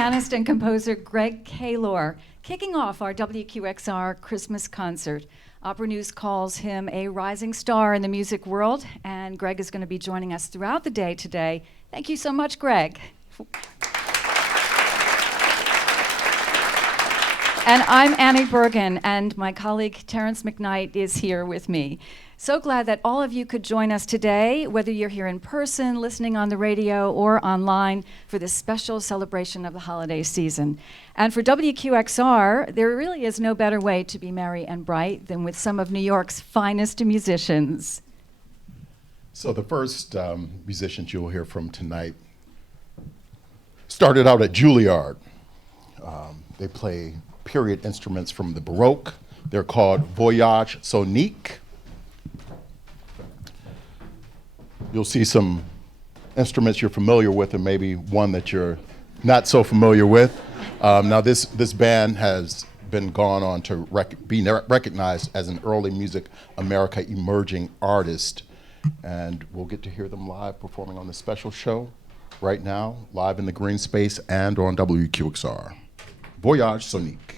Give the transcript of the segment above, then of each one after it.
Pianist and composer Gregg Kallor, kicking off our WQXR Christmas concert. Opera News calls him a rising star in the music world, and Gregg is going to be joining us throughout the day today. Thank you so much, Gregg. And I'm Annie Bergen, and my colleague Terrance McKnight is here with me. So glad that all of you could join us today, whether you're here in person, listening on the radio, or online for this special celebration of the holiday season. And for WQXR, there really is no better way to be merry and bright than with some of New York's finest musicians. So the first musicians you'll hear from tonight started out at Juilliard. They play period instruments from the Baroque. They're called Voyage Sonique. You'll see some instruments you're familiar with and maybe one that you're not so familiar with. Now this band has been gone on to be recognized as an early Music America emerging artist, and we'll get to hear them live performing on this special show right now, live in the Greene Space and on WQXR. Voyage Sonique.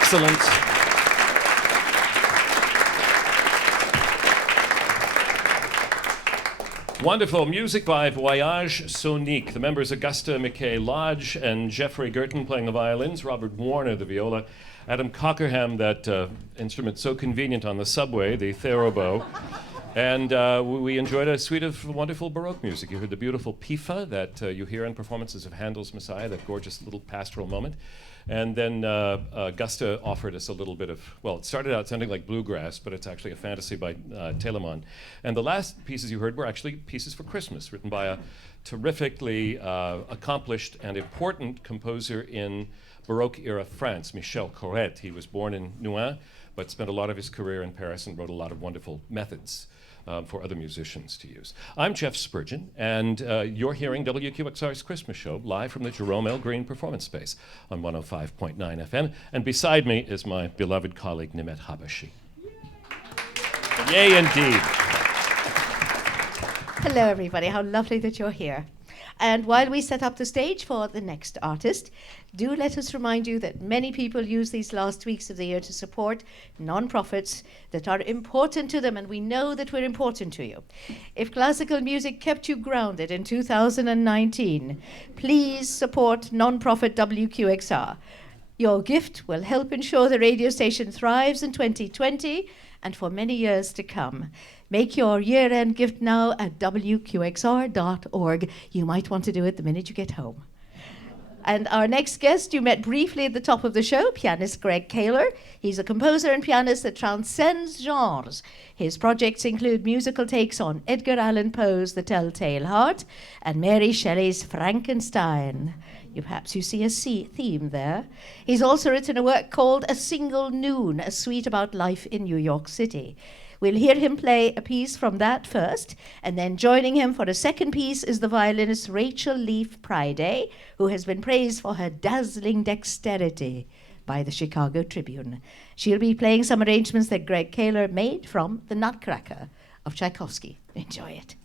Excellent. Wonderful music by Voyage Sonique. The members Augusta McKay Lodge and Jeffrey Girton playing the violins, Robert Warner the viola, Adam Cockerham, that instrument so convenient on the subway, the therobo. And we enjoyed a suite of wonderful Baroque music. You heard the beautiful Pifa that you hear in performances of Handel's Messiah, that gorgeous little pastoral moment. And then Augusta offered us a little bit of, well, it started out sounding like bluegrass, but it's actually a fantasy by Telemann. And the last pieces you heard were actually pieces for Christmas, written by a terrifically accomplished and important composer in Baroque-era France, Michel Corrette. He was born in Nouen, but spent a lot of his career in Paris and wrote a lot of wonderful methods for other musicians to use. I'm Jeff Spurgeon, and you're hearing WQXR's Christmas show live from the Jerome L. Greene Performance Space on 105.9 FM. And beside me is my beloved colleague, Nimet Habachy. Yay, indeed. Hello, everybody. How lovely that you're here. And while we set up the stage for the next artist, do let us remind you that many people use these last weeks of the year to support non-profits that are important to them, and we know that we're important to you. If classical music kept you grounded in 2019, please support non-profit WQXR. Your gift will help ensure the radio station thrives in 2020 and for many years to come. Make your year-end gift now at WQXR.org. You might want to do it the minute you get home. And our next guest you met briefly at the top of the show, pianist Gregg Kallor. He's a composer and pianist that transcends genres. His projects include musical takes on Edgar Allan Poe's The Telltale Heart and Mary Shelley's Frankenstein. Perhaps you see a theme there. He's also written a work called A Single Noon, a suite about life in New York City. We'll hear him play a piece from that first, and then joining him for a second piece is the violinist Rachel Leaf Priday, who has been praised for her dazzling dexterity by the Chicago Tribune. She'll be playing some arrangements that Gregg Kallor made from The Nutcracker of Tchaikovsky. Enjoy it.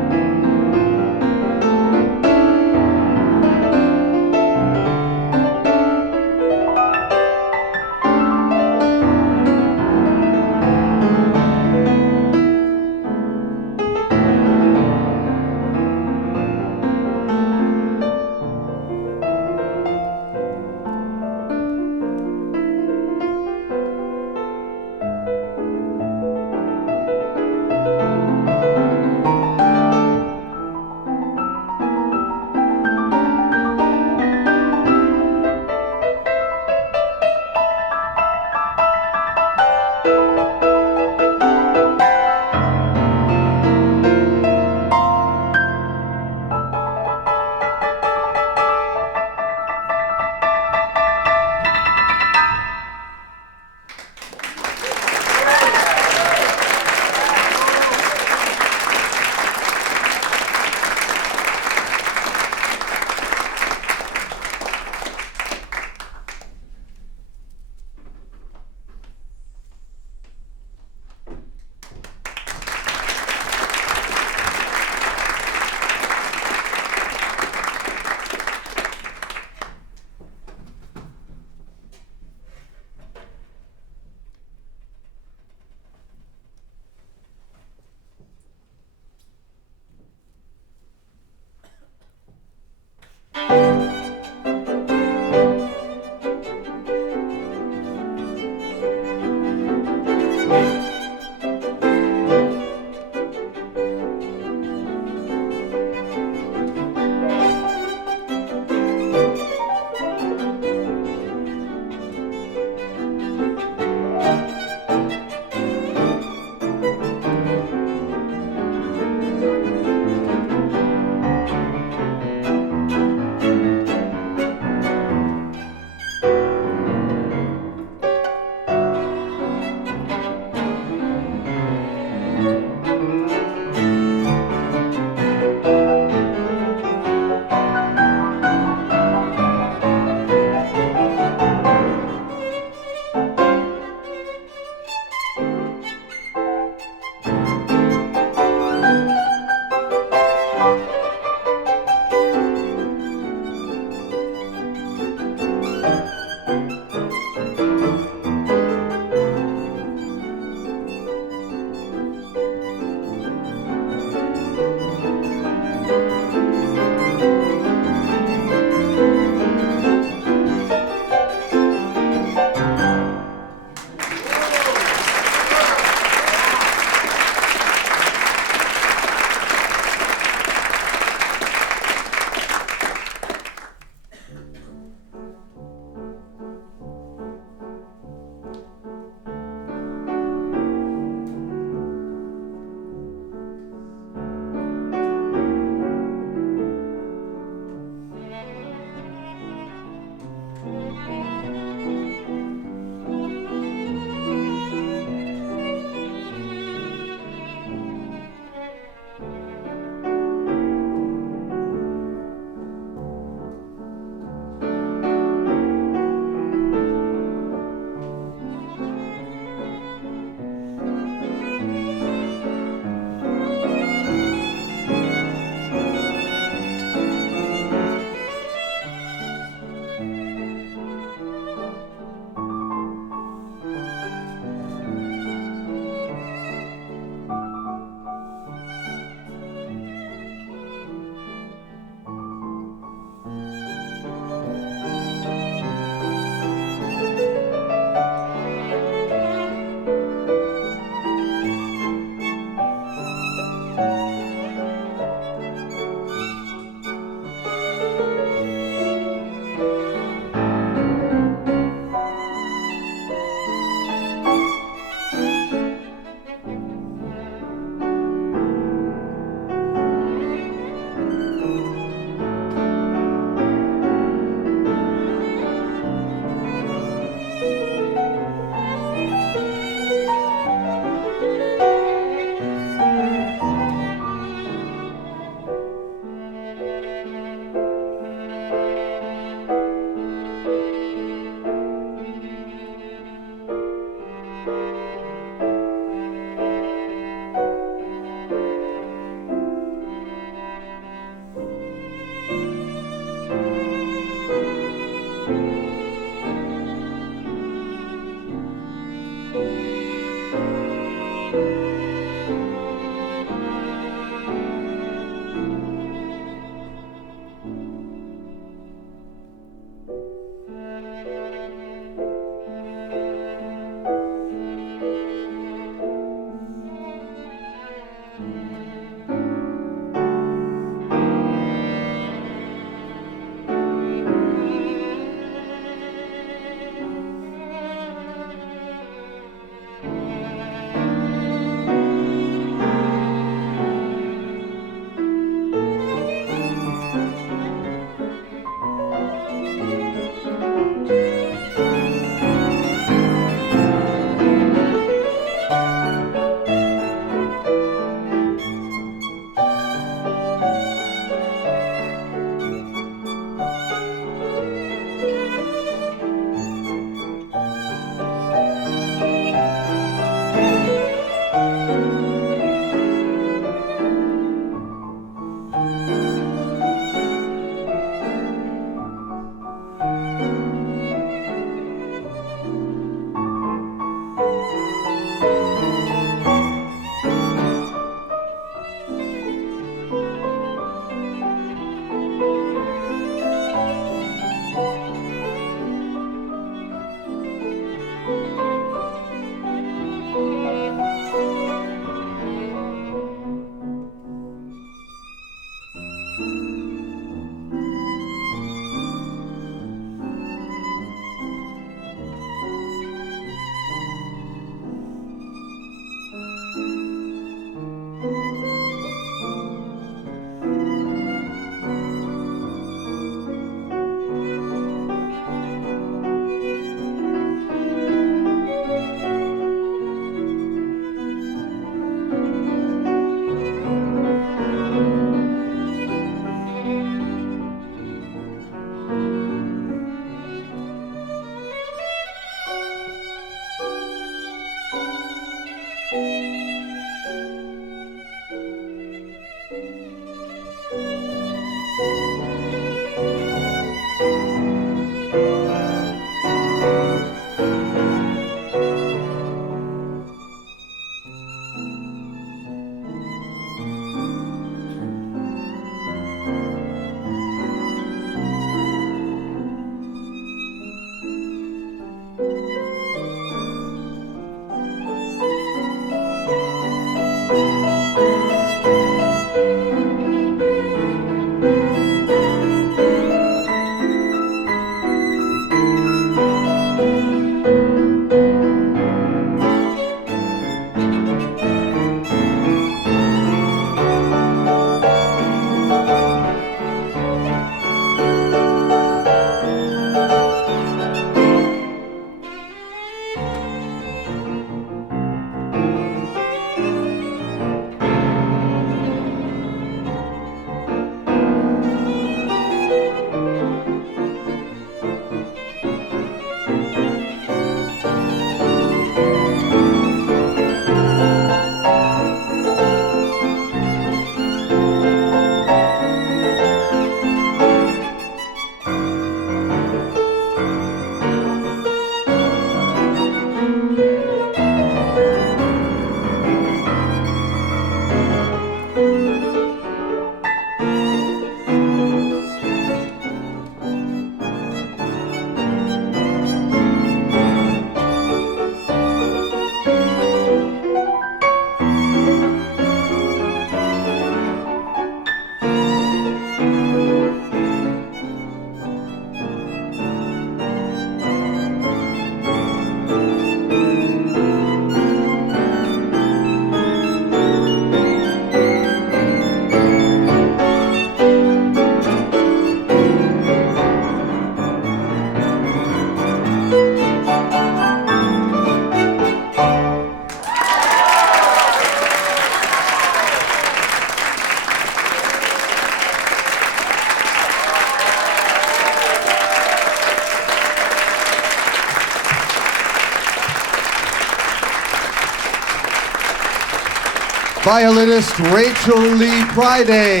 Violinist Rachel Lee Friday.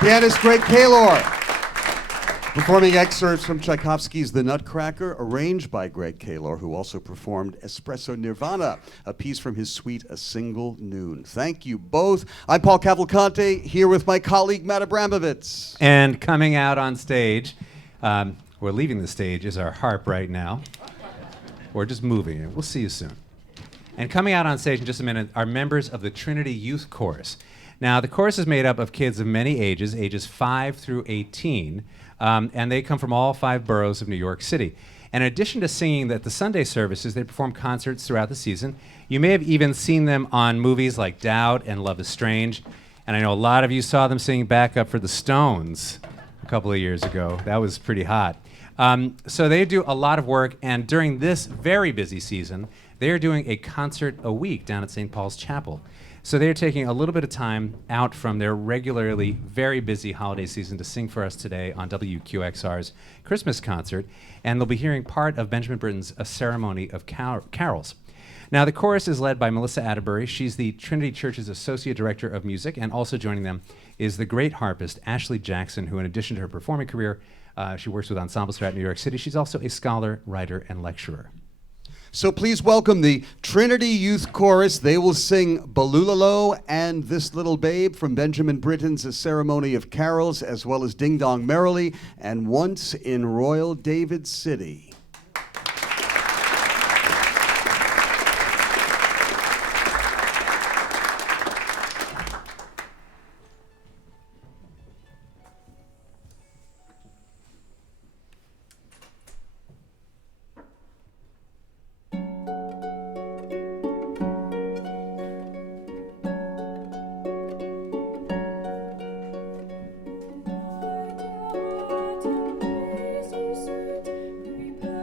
Pianist Gregg Kallor. Performing excerpts from Tchaikovsky's The Nutcracker, arranged by Gregg Kallor, who also performed Espresso Nirvana, a piece from his suite A Single Noon. Thank you both. I'm Paul Cavalconte, here with my colleague Matt Abramovitz. And coming out on stage, we're leaving the stage, is our harp right now. We're just moving it. We'll see you soon. And coming out on stage in just a minute are members of the Trinity Youth Chorus. Now, the chorus is made up of kids of many ages 5 through 18, and they come from all 5 boroughs of New York City. And in addition to singing at the Sunday services, they perform concerts throughout the season. You may have even seen them on movies like Doubt and Love is Strange. And I know a lot of you saw them singing backup for the Stones a couple of years ago. That was pretty hot. So they do a lot of work, and during this very busy season, they're doing a concert a week down at St. Paul's Chapel. So they're taking a little bit of time out from their regularly very busy holiday season to sing for us today on WQXR's Christmas concert, and they'll be hearing part of Benjamin Britten's A Ceremony of Carols. Now, the chorus is led by Melissa Atterbury. She's the Trinity Church's Associate Director of Music, and also joining them is the great harpist Ashley Jackson, who in addition to her performing career, she works with ensembles throughout New York City. She's also a scholar, writer, and lecturer. So please welcome the Trinity Youth Chorus. They will sing Balulalo and This Little Babe from Benjamin Britten's A Ceremony of Carols, as well as Ding Dong Merrily and Once in Royal David City. Prepare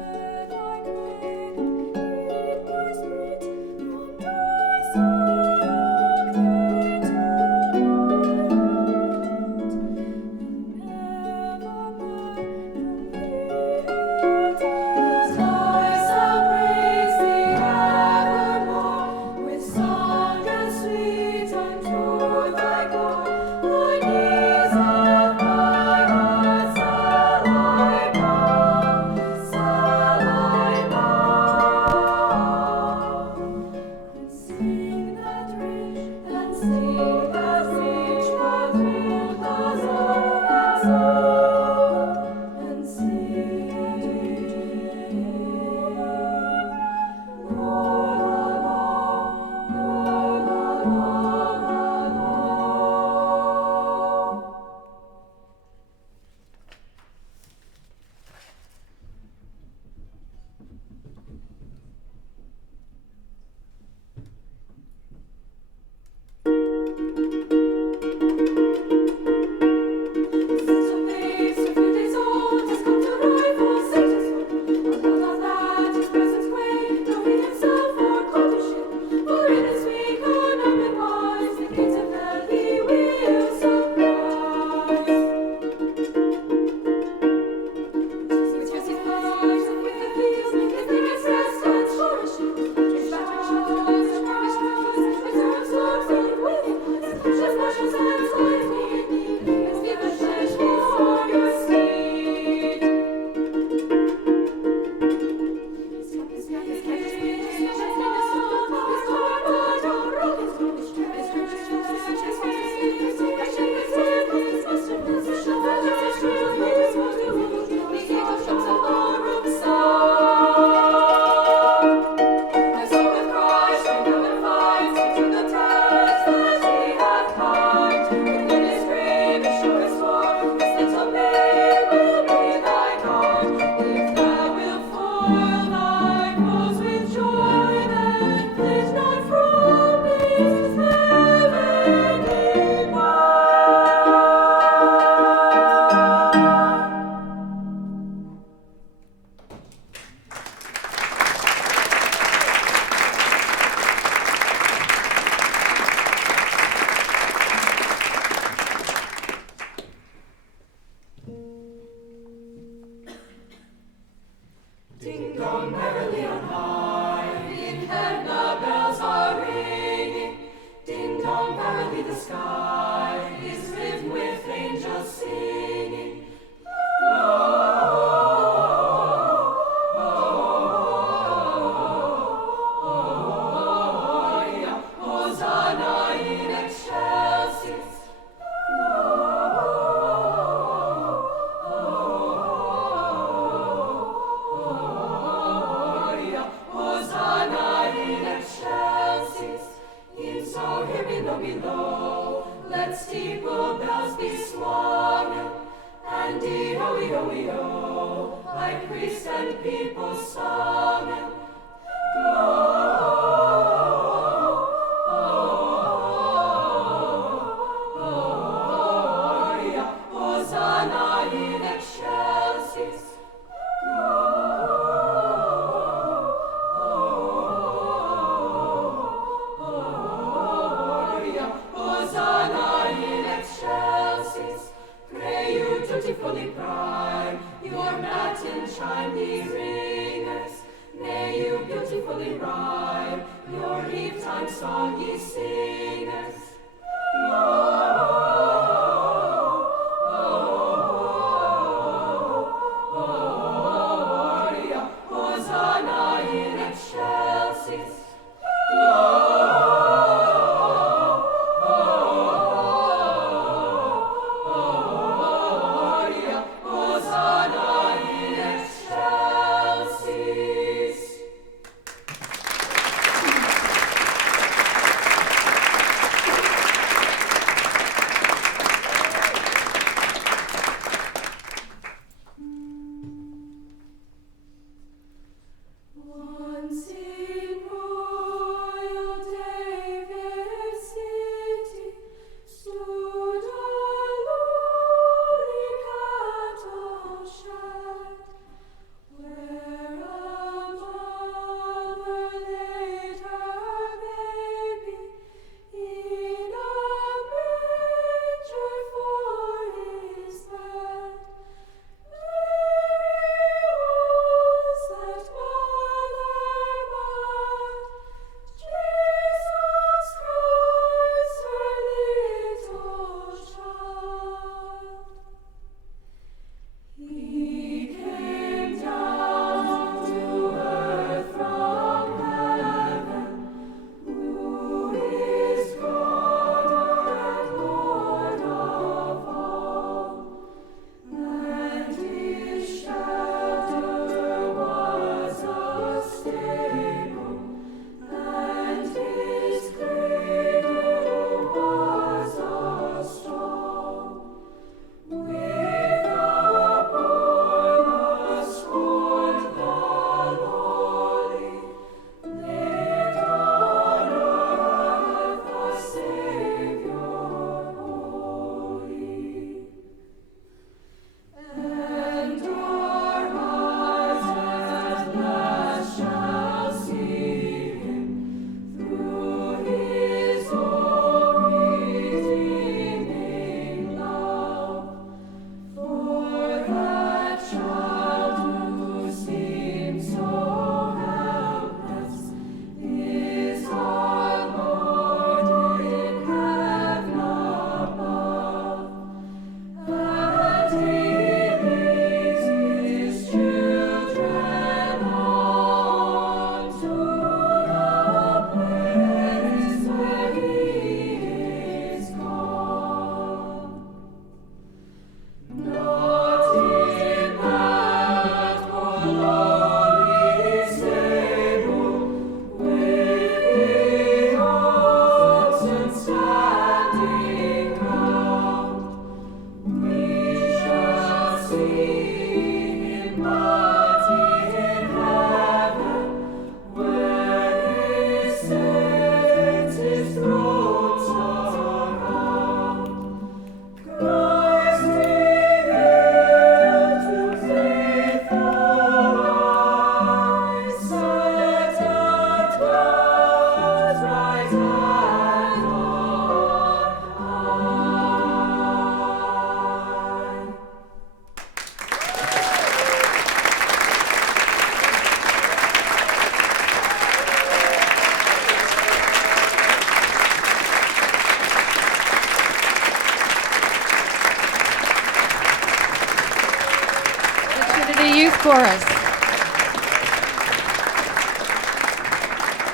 Youth Chorus.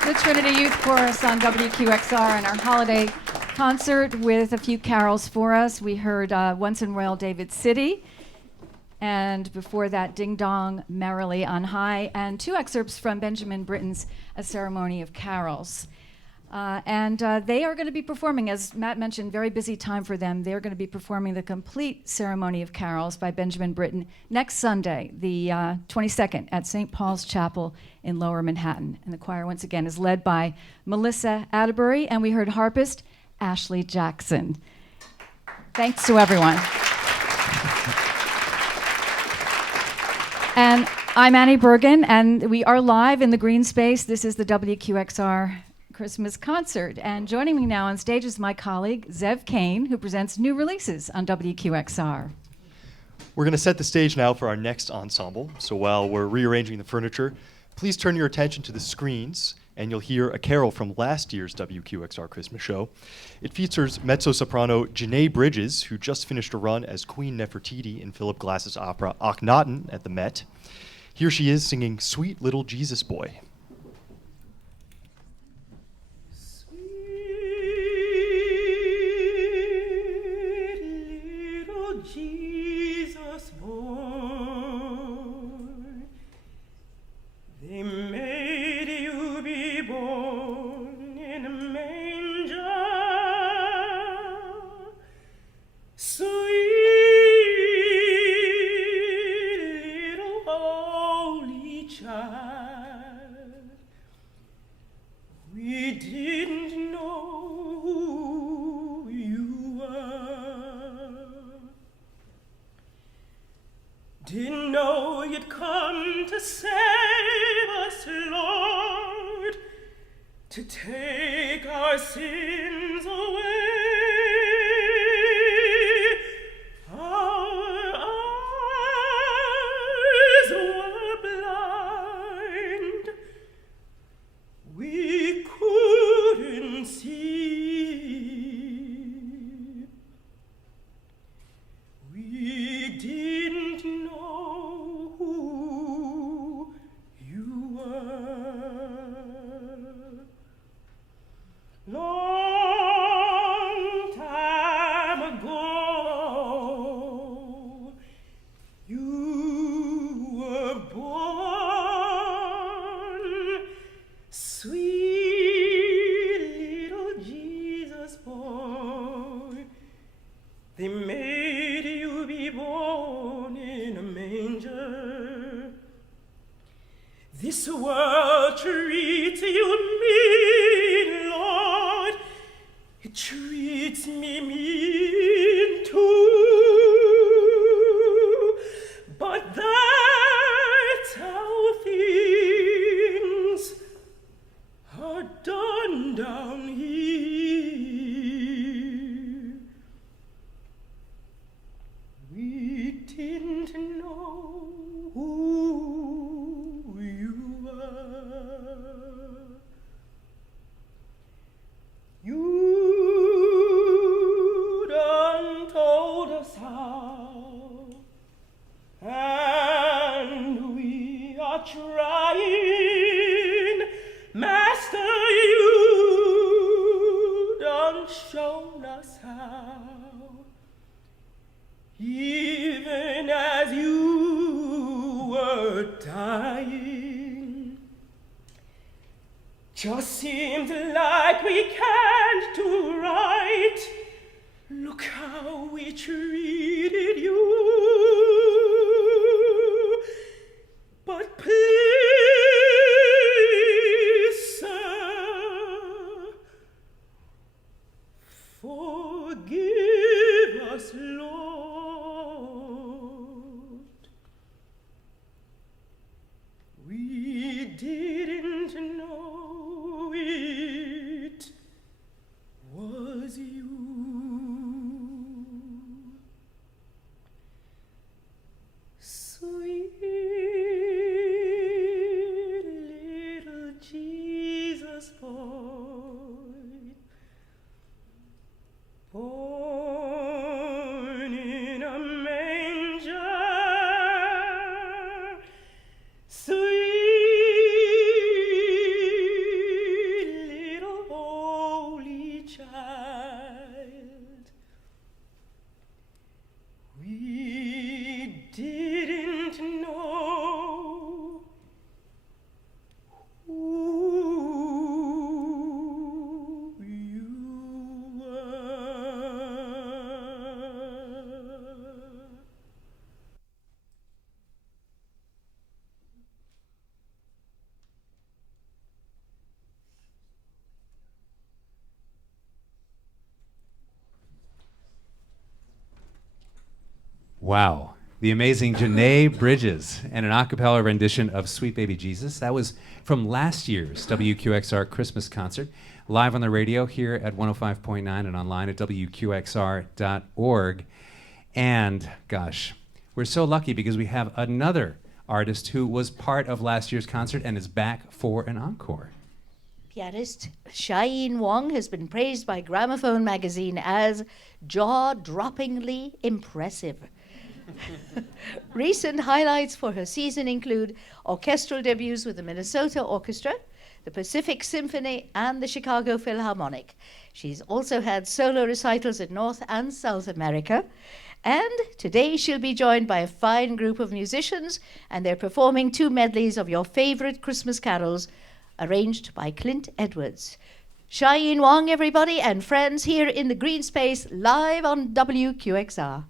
The Trinity Youth Chorus on WQXR and our holiday concert with a few carols for us. We heard Once in Royal David City, and before that, Ding Dong Merrily on High, and two excerpts from Benjamin Britten's A Ceremony of Carols. And they are going to be performing, as Matt mentioned, very busy time for them. They're going to be performing the complete ceremony of carols by Benjamin Britten next Sunday, the 22nd, at St. Paul's Chapel in Lower Manhattan. And the choir, once again, is led by Melissa Atterbury, and we heard harpist Ashley Jackson. Thanks to everyone. And I'm Annie Bergen, and we are live in the Greene Space. This is the WQXR Christmas concert. And joining me now on stage is my colleague, Zev Kane, who presents new releases on WQXR. We're going to set the stage now for our next ensemble. So while we're rearranging the furniture, please turn your attention to the screens, and you'll hear a carol from last year's WQXR Christmas show. It features mezzo-soprano Janae Bridges, who just finished a run as Queen Nefertiti in Philip Glass's opera Akhenaten at the Met. Here she is singing Sweet Little Jesus Boy. Jesus born, they made you be born in a manger, sweet little holy child. We didn't know who you were. Didn't know you'd come to save us, Lord, to take our sins away. Our eyes were blind, we couldn't see. We didn't know who you were. Long time ago, you were born, sweet little Jesus boy. They made you be born in a manger. This world treats you mean, Lord. It treats me mean too. But that's how things are done down here. We didn't know who you were. You done told us how, and we are trying. Master, you done shown us how. Even as you were dying, just seemed like we can't do right. Look how we treated you. But please, sir, forgive us, Lord. We didn't know it was you. Wow. The amazing Janae Bridges and an a cappella rendition of Sweet Baby Jesus. That was from last year's WQXR Christmas concert, live on the radio here at 105.9 and online at WQXR.org. And gosh, we're so lucky because we have another artist who was part of last year's concert and is back for an encore. Pianist Cheyenne Wong has been praised by Gramophone magazine as jaw-droppingly impressive. Recent highlights for her season include orchestral debuts with the Minnesota Orchestra, the Pacific Symphony, and the Chicago Philharmonic. She's also had solo recitals in North and South America. And today she'll be joined by a fine group of musicians, and they're performing 2 medleys of your favorite Christmas carols, arranged by Clint Edwards. Xiyin Wong, everybody, and friends here in the Greene Space, live on WQXR.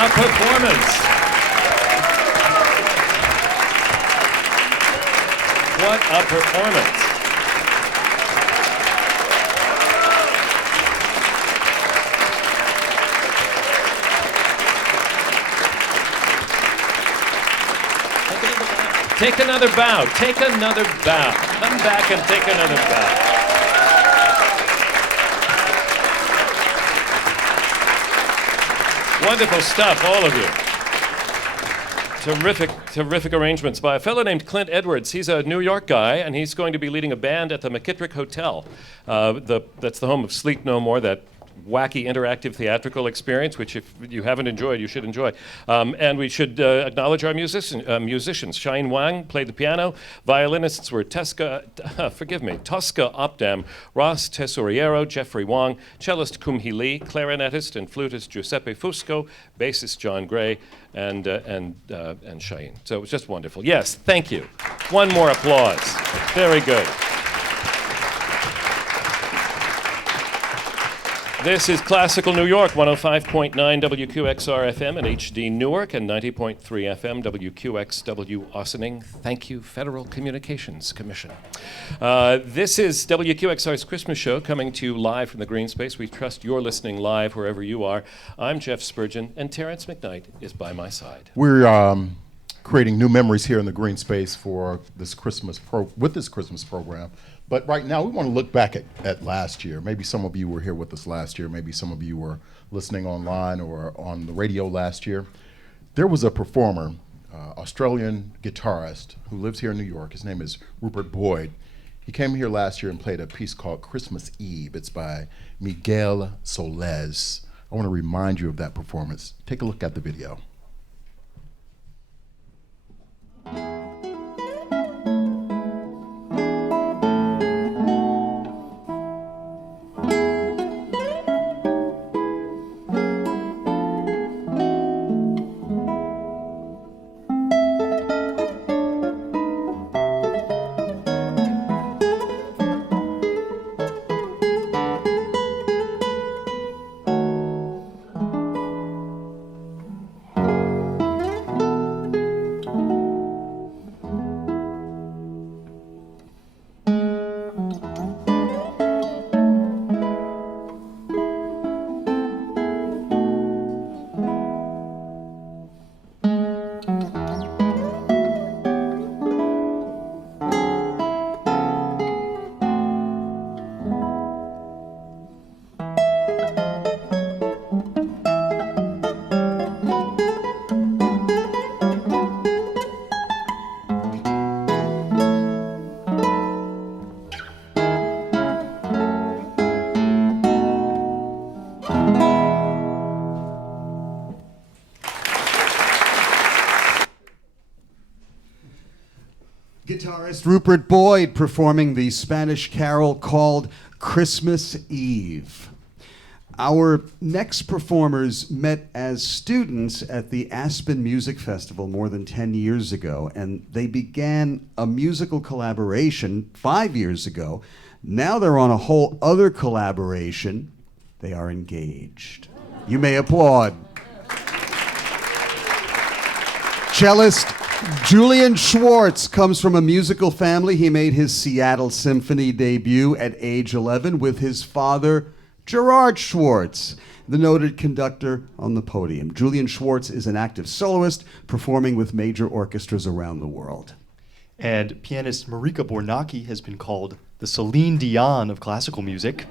a performance! What a performance! Take another bow. Take another bow. Come back and take another bow. Wonderful stuff, all of you. Terrific arrangements by a fellow named Clint Edwards. He's a New York guy, and he's going to be leading a band at the McKittrick Hotel. That's the home of Sleep No More, that wacky interactive theatrical experience, which if you haven't enjoyed, you should enjoy. And we should acknowledge our musicians. Xiayin Wang played the piano. Violinists were Tosca Opdam, Ross Tesoriero, Jeffrey Wong, cellist Kumhi Lee, clarinetist and flutist Giuseppe Fusco, bassist John Gray, and Cheyenne. So it was just wonderful. Yes, thank you. One more applause. Very good. This is Classical New York, 105.9 WQXR FM and HD Newark, and 90.3 FM WQXW Ossining. Thank you, Federal Communications Commission. This is WQXR's Christmas show, coming to you live from the Greene Space. We trust you're listening live wherever you are. I'm Jeff Spurgeon, and Terrance McKnight is by my side. We're creating new memories here in the Greene Space for this Christmas program. But right now, we want to look back at last year. Maybe some of you were here with us last year. Maybe some of you were listening online or on the radio last year. There was a performer, Australian guitarist, who lives here in New York. His name is Rupert Boyd. He came here last year and played a piece called Christmas Eve. It's by Miguel Solés. I want to remind you of that performance. Take a look at the video. Guitarist Rupert Boyd performing the Spanish carol called Christmas Eve. Our next performers met as students at the Aspen Music Festival more than 10 years ago, and they began a musical collaboration 5 years ago. Now they're on a whole other collaboration. They are engaged. You may applaud. Cellist Julian Schwartz comes from a musical family. He made his Seattle Symphony debut at age 11 with his father, Gerard Schwartz, the noted conductor on the podium. Julian Schwartz is an active soloist performing with major orchestras around the world. And pianist Marika Bournaki has been called the Celine Dion of classical music.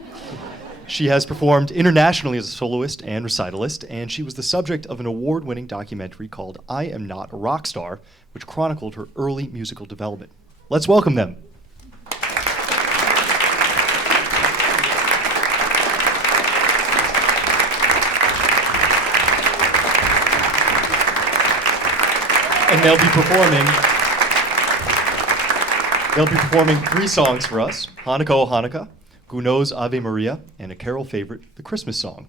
She has performed internationally as a soloist and recitalist, and she was the subject of an award-winning documentary called I Am Not a Rock Star, which chronicled her early musical development. Let's welcome them. And they'll be performing 3 songs for us: Hanukkah O Hanukkah, Gounod's Ave Maria, and a carol favorite, the Christmas song.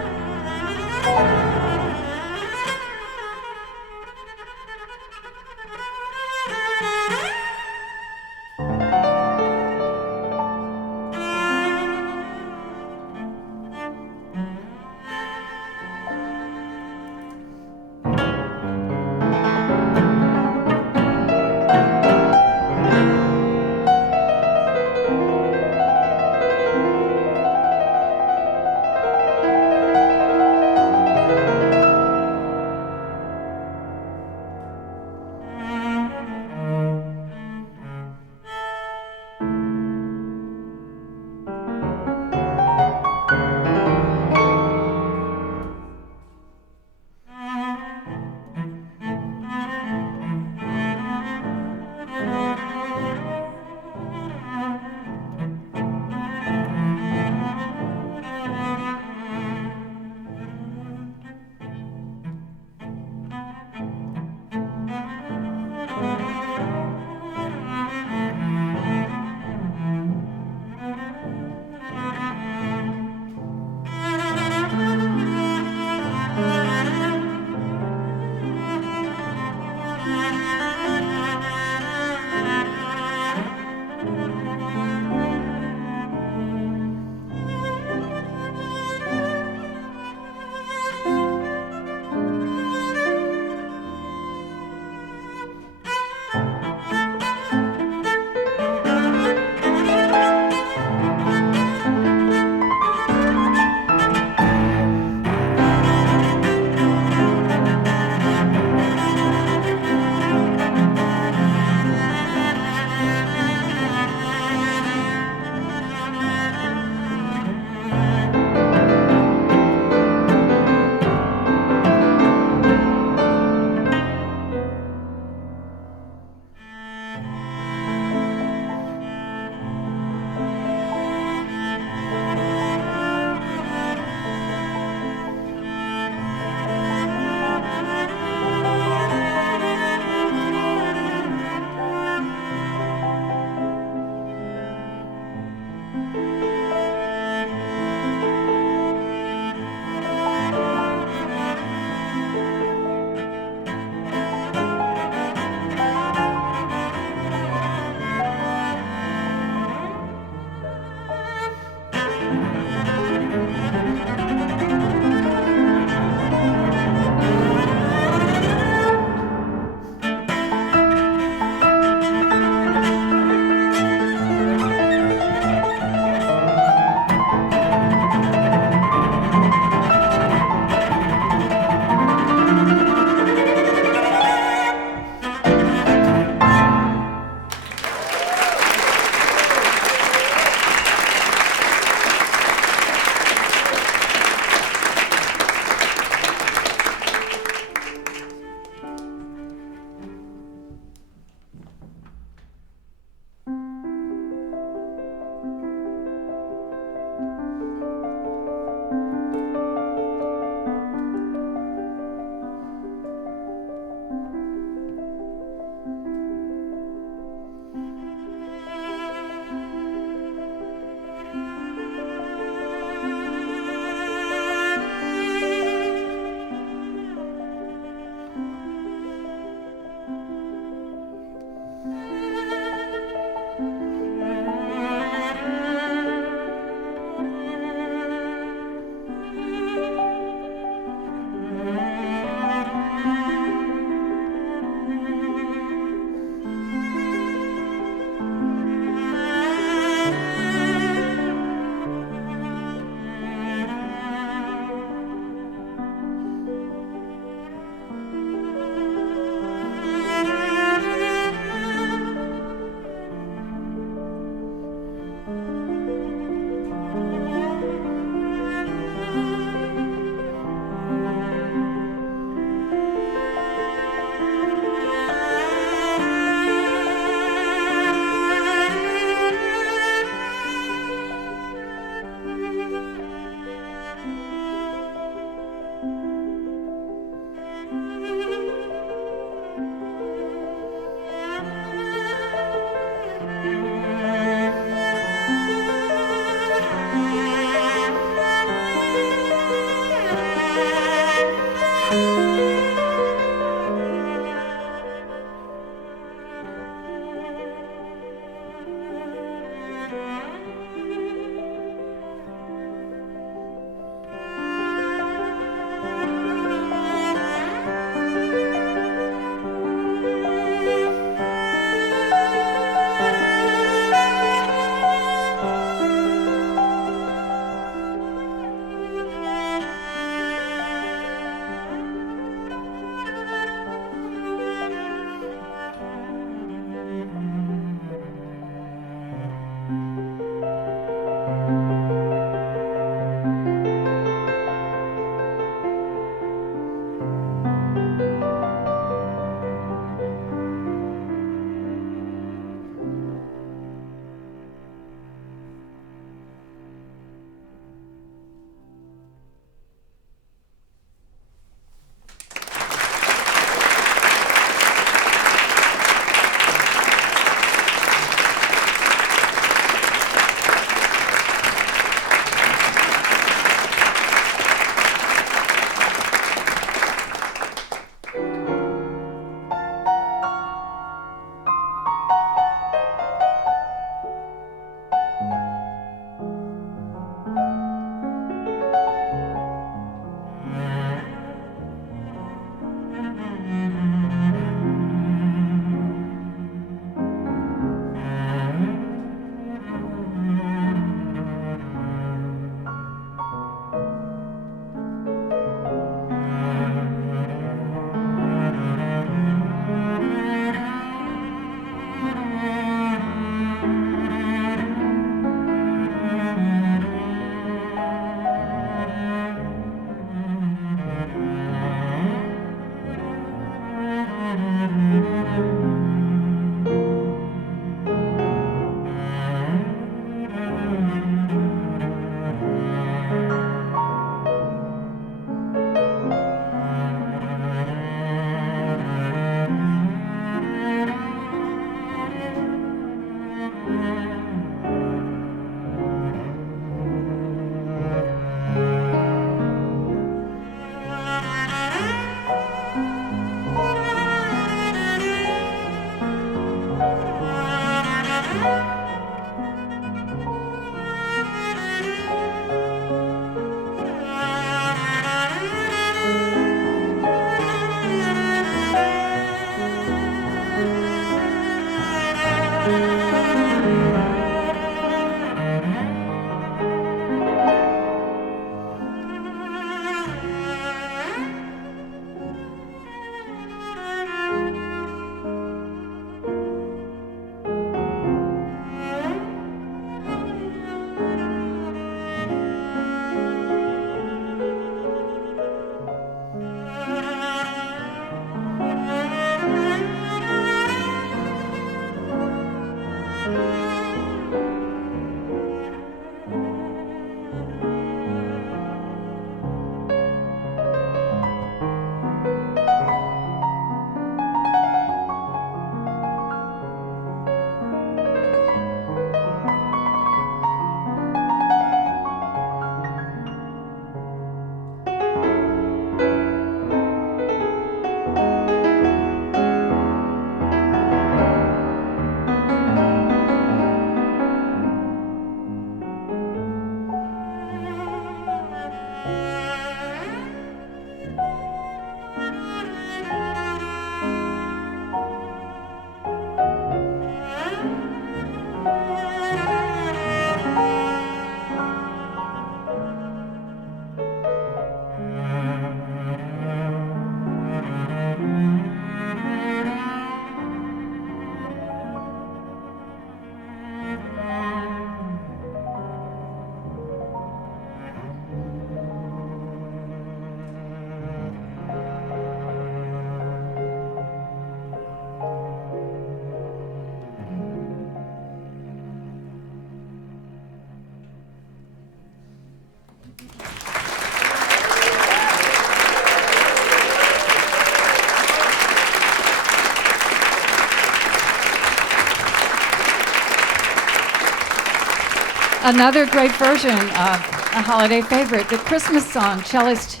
Another great version of a holiday favorite, the Christmas song, cellist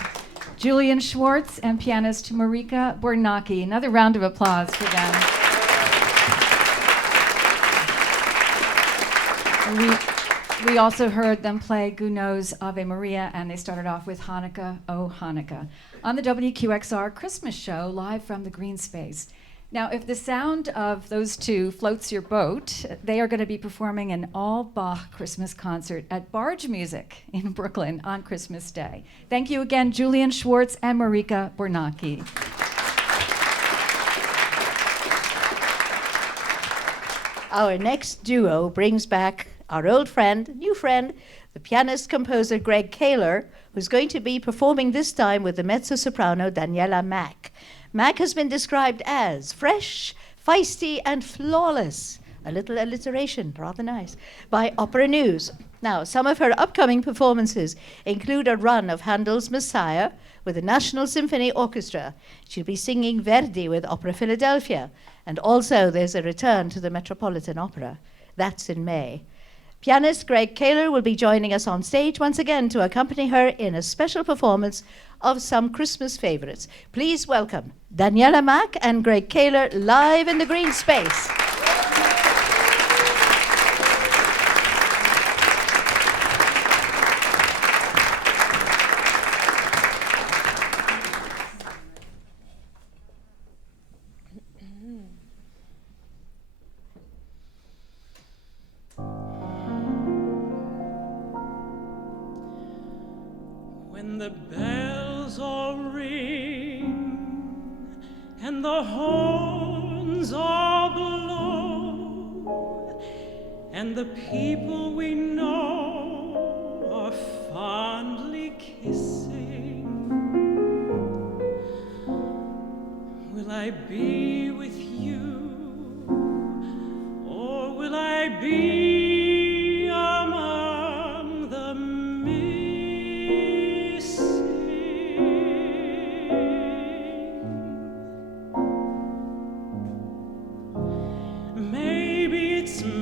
Julian Schwartz and pianist Marika Bournaki. Another round of applause for them. We also heard them play Gounod's Ave Maria, and they started off with Hanukkah, Oh Hanukkah, on the WQXR Christmas show live from the Greene Space. Now, if the sound of those two floats your boat, they are going to be performing an all-Bach Christmas concert at Barge Music in Brooklyn on Christmas Day. Thank you again, Julian Schwartz and Marika Bournaki. Our next duo brings back our old friend, new friend, the pianist-composer Gregg Kallor, who's going to be performing this time with the mezzo-soprano Daniela Mack. Mack has been described as fresh, feisty, and flawless. A little alliteration, rather nice, by Opera News. Now, some of her upcoming performances include a run of Handel's Messiah with the National Symphony Orchestra. She'll be singing Verdi with Opera Philadelphia. And also there's a return to the Metropolitan Opera. That's in May. Pianist Gregg Kallor will be joining us on stage once again to accompany her in a special performance of some Christmas favorites. Please welcome Daniela Mack and Gregg Kallor live in the Greene Space. When the bells all ring and the horns all blow and the people we know are fondly kissing, will I be with you, or will I be among the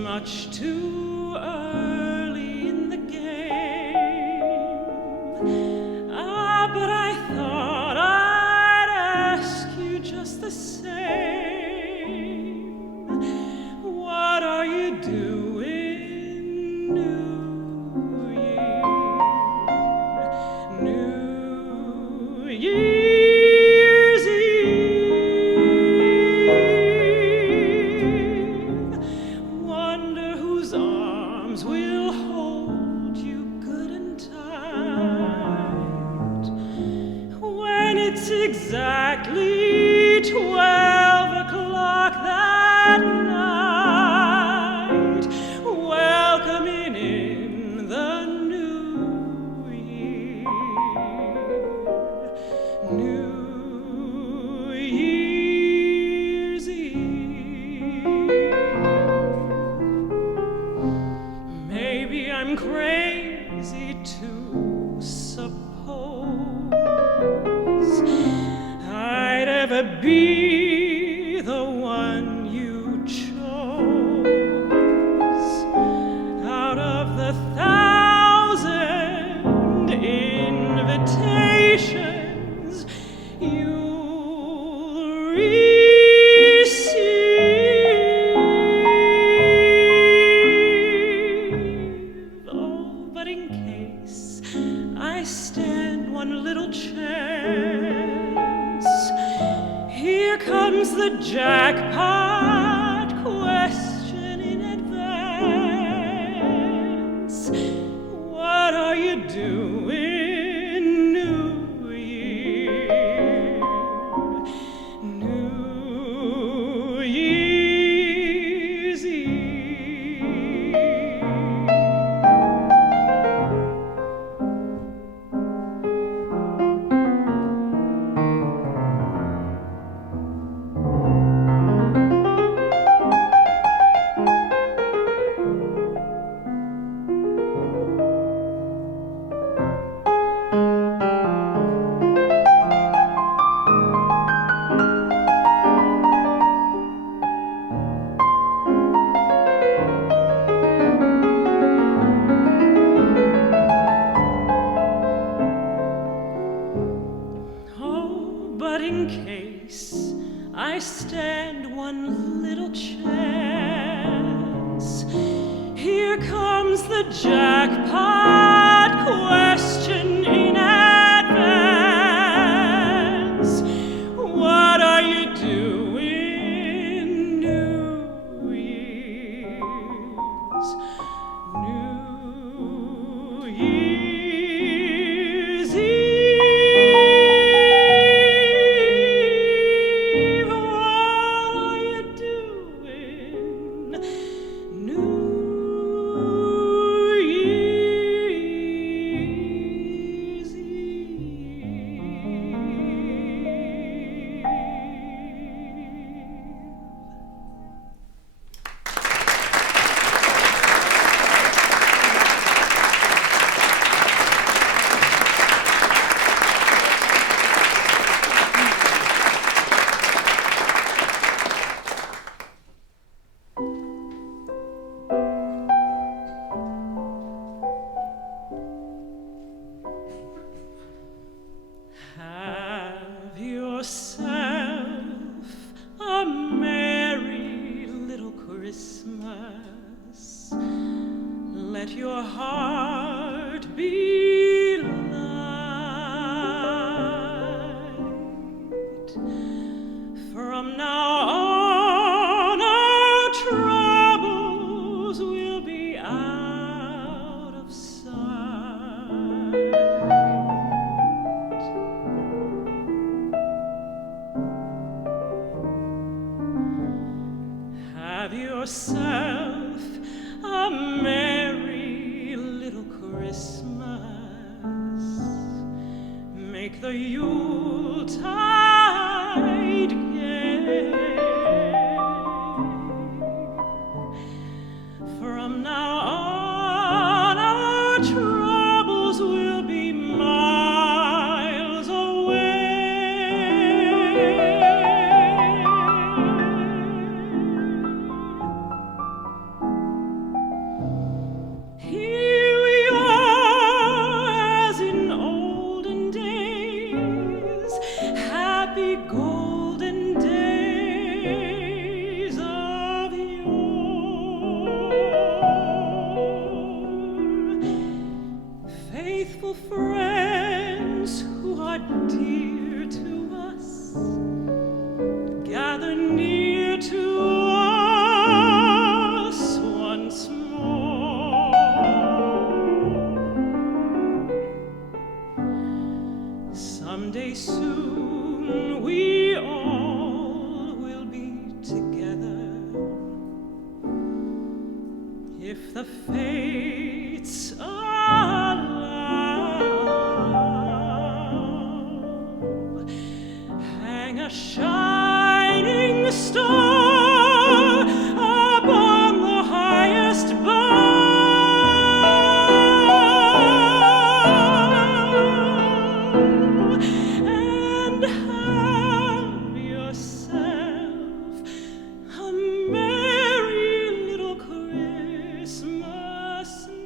much too early in the game? But I thought I'd ask you just the same. What are you doing New Year? New Year's Eve. Wonder whose arms will hold you good and tight when it's exactly 12 o'clock that night, welcoming in the new year. New Year's Eve. Maybe I'm crazy to suppose I'd ever be the one you chose out of the 1,000 invitations you'll receive. Oh, but in case I stand one little chance, here comes the jackpot question in advance. What are you doing New Year? New Year's Eve. in case I stand one little chance. Here comes the jackpot question in advance. What are you doing New Year's? New Year's Eve. What are you doing New Year's Eve? Have yourself a merry little Christmas. Let your heart be light. From now on, our troubles will be out of sight. Have yourself a merry little Christmas. Make the Yuletide gay. From now on, our troubles will be miles away. Here we are as in olden days, happy golden days of yore. Faithful friends who are dear to us, gather near to us once more. Someday soon we all will be together, if the fates allow. Hang a shining star upon the highest bough, and have yourself a merry little Christmas now.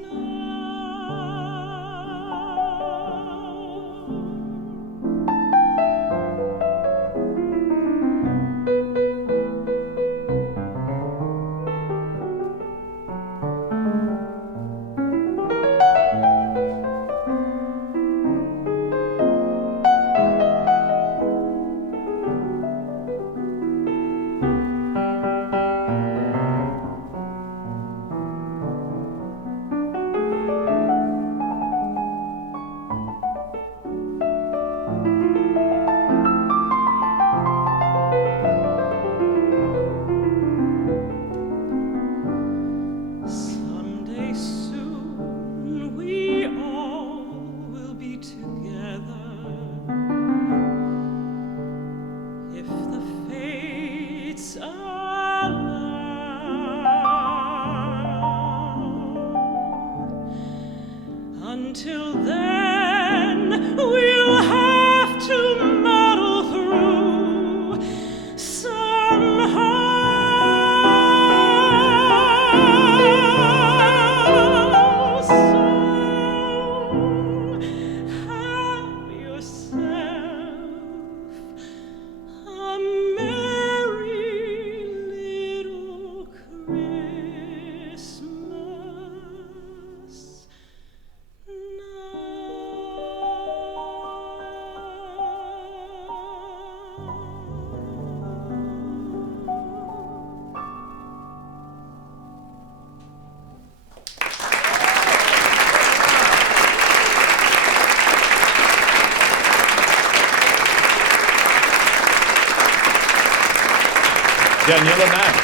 Daniela Mack,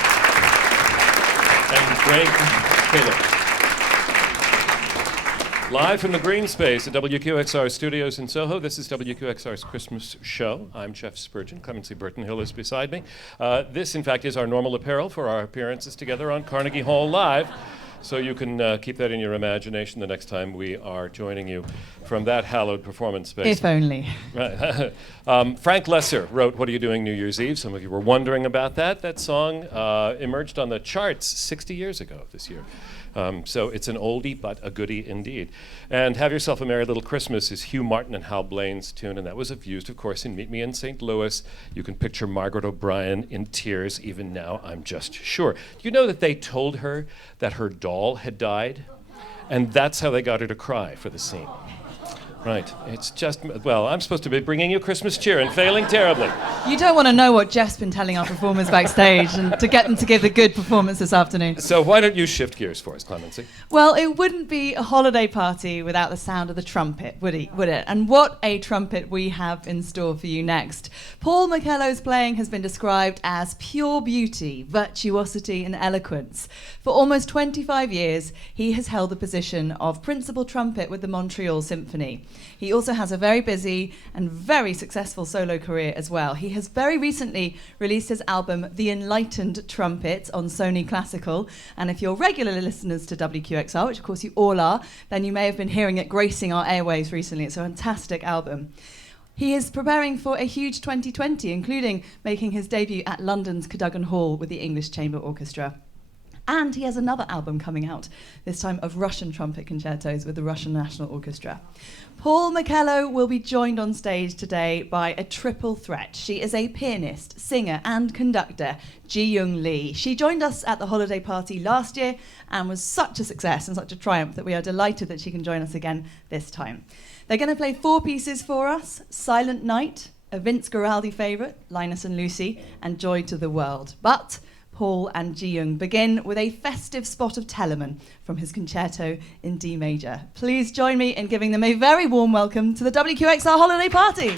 and Gregg Kallor. Live from the Greene Space at WQXR Studios in Soho, this is WQXR's Christmas show. I'm Chef Spurgeon. Clemency Burton-Hill is beside me. This, in fact, is our normal apparel for our appearances together on Carnegie Hall Live. So you can keep that in your imagination the next time we are joining you from that hallowed performance space. If only. Right. Frank Lesser wrote What Are You Doing New Year's Eve? Some of you were wondering about that. That song emerged on the charts 60 years ago this year. So it's an oldie, but a goodie indeed. And Have Yourself a Merry Little Christmas is Hugh Martin and Hal Blaine's tune, and that was used, of course, in Meet Me in St. Louis. You can picture Margaret O'Brien in tears even now, I'm just sure. Do you know that they told her that her doll had died? And that's how they got her to cry for the scene. Right. It's just, well, I'm supposed to be bringing you Christmas cheer and failing terribly. You don't want to know what Jeff's been telling our performers backstage and to get them to give a good performance this afternoon. So why don't you shift gears for us, Clemency? Well, it wouldn't be a holiday party without the sound of the trumpet, would it? And what a trumpet we have in store for you next. Paul Merkelo's playing has been described as pure beauty, virtuosity and eloquence. For almost 25 years, he has held the position of principal trumpet with the Montreal Symphony. He also has a very busy and very successful solo career as well. He has very recently released his album, The Enlightened Trumpet, on Sony Classical. And if you're regular listeners to WQXR, which of course you all are, then you may have been hearing it gracing our airwaves recently. It's a fantastic album. He is preparing for a huge 2020, including making his debut at London's Cadogan Hall with the English Chamber Orchestra. And he has another album coming out, this time of Russian trumpet concertos with the Russian National Orchestra. Paul Merkelo will be joined on stage today by a triple threat. She is a pianist, singer and conductor, Ji-Yong Lee. She joined us at the holiday party last year and was such a success and such a triumph that we are delighted that she can join us again this time. They're going to play 4 pieces for us: Silent Night, a Vince Guaraldi favourite, Linus and Lucy, and Joy to the World. But Paul and Ji-Yong begin with a festive spot of Telemann from his concerto in D major. Please join me in giving them a very warm welcome to the WQXR holiday party.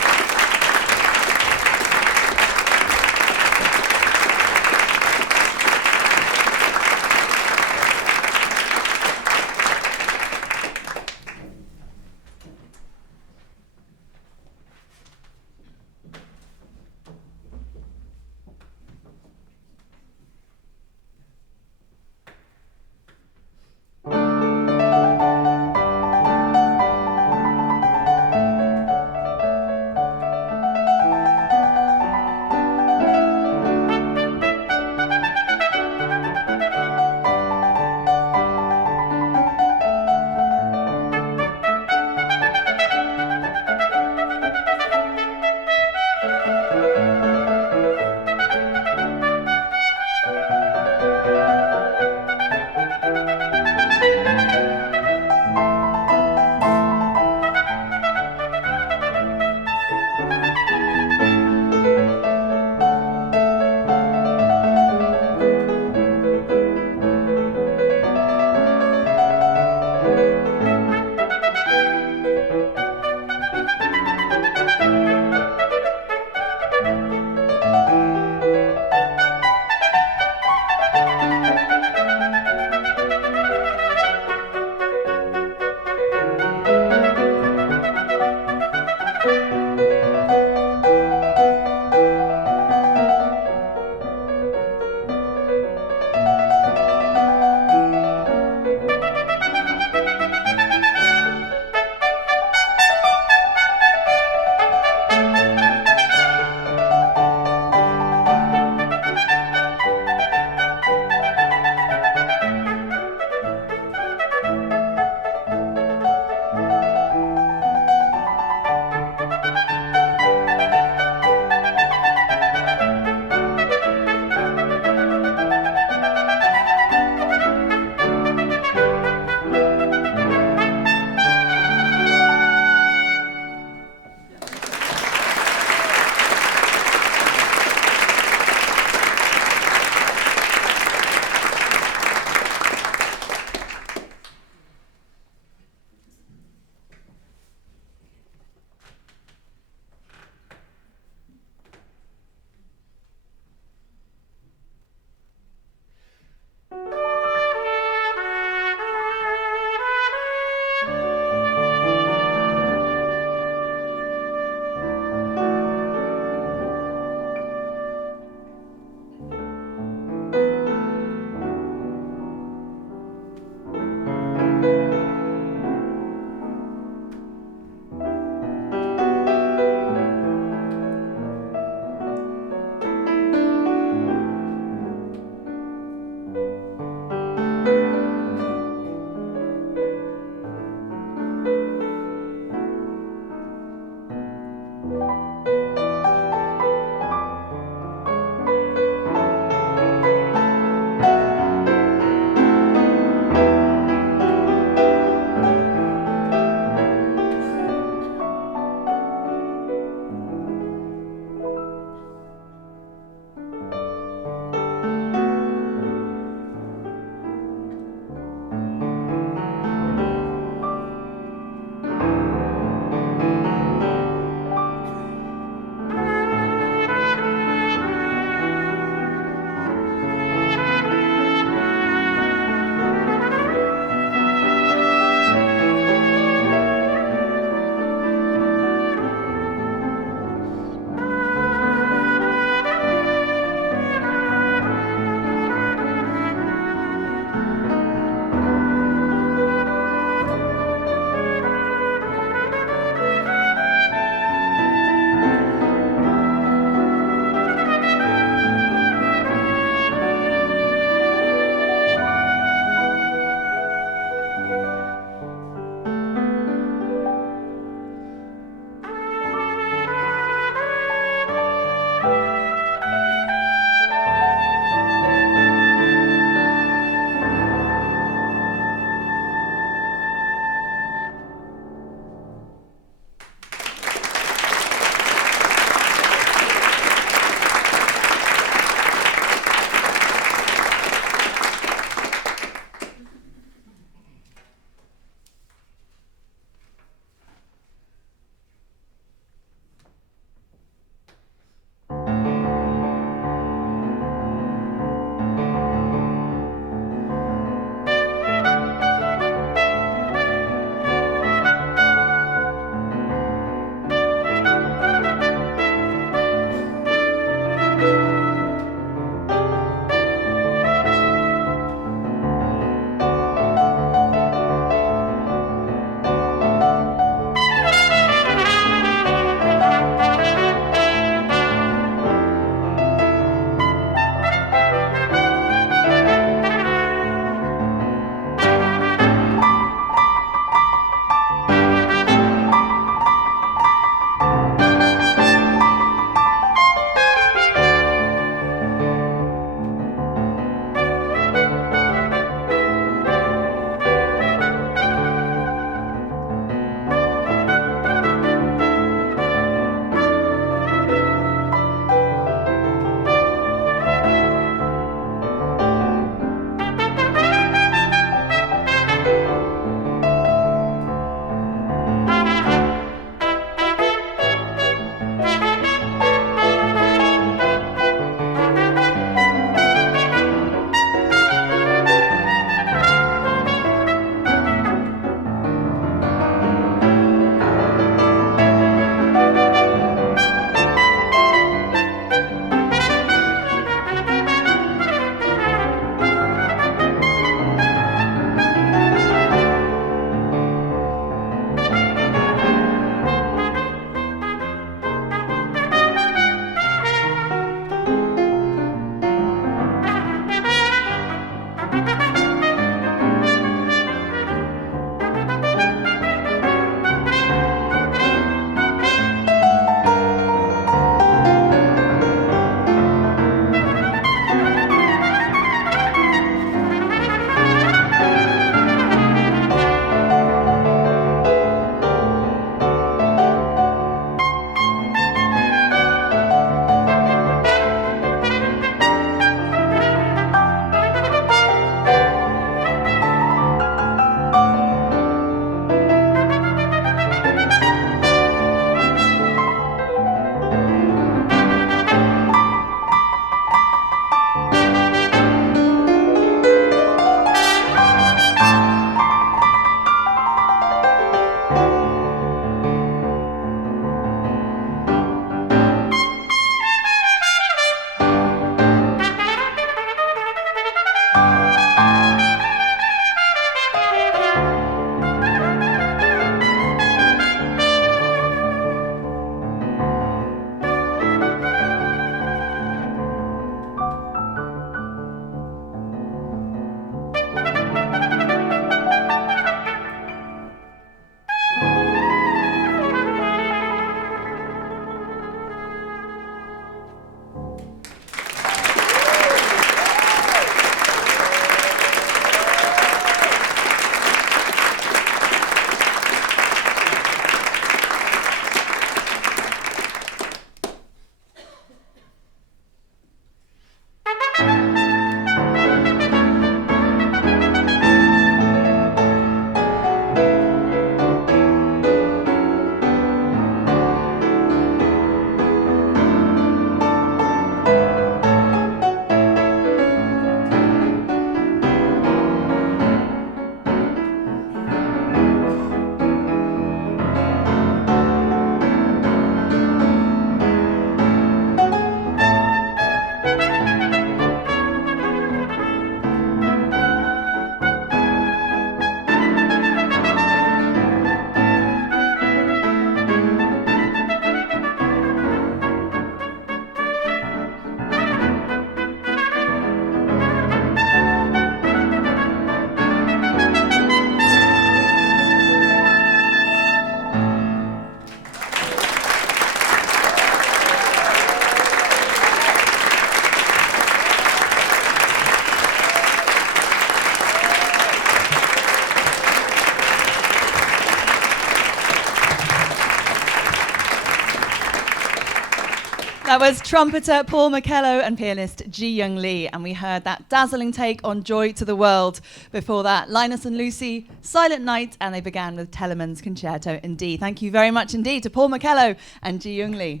That was trumpeter Paul Merkelo and pianist Ji-Young Lee, and we heard that dazzling take on Joy to the World. Before that, Linus and Lucy, Silent Night, and they began with Telemann's Concerto in D. Thank you very much indeed to Paul Merkelo and Ji-Young Lee.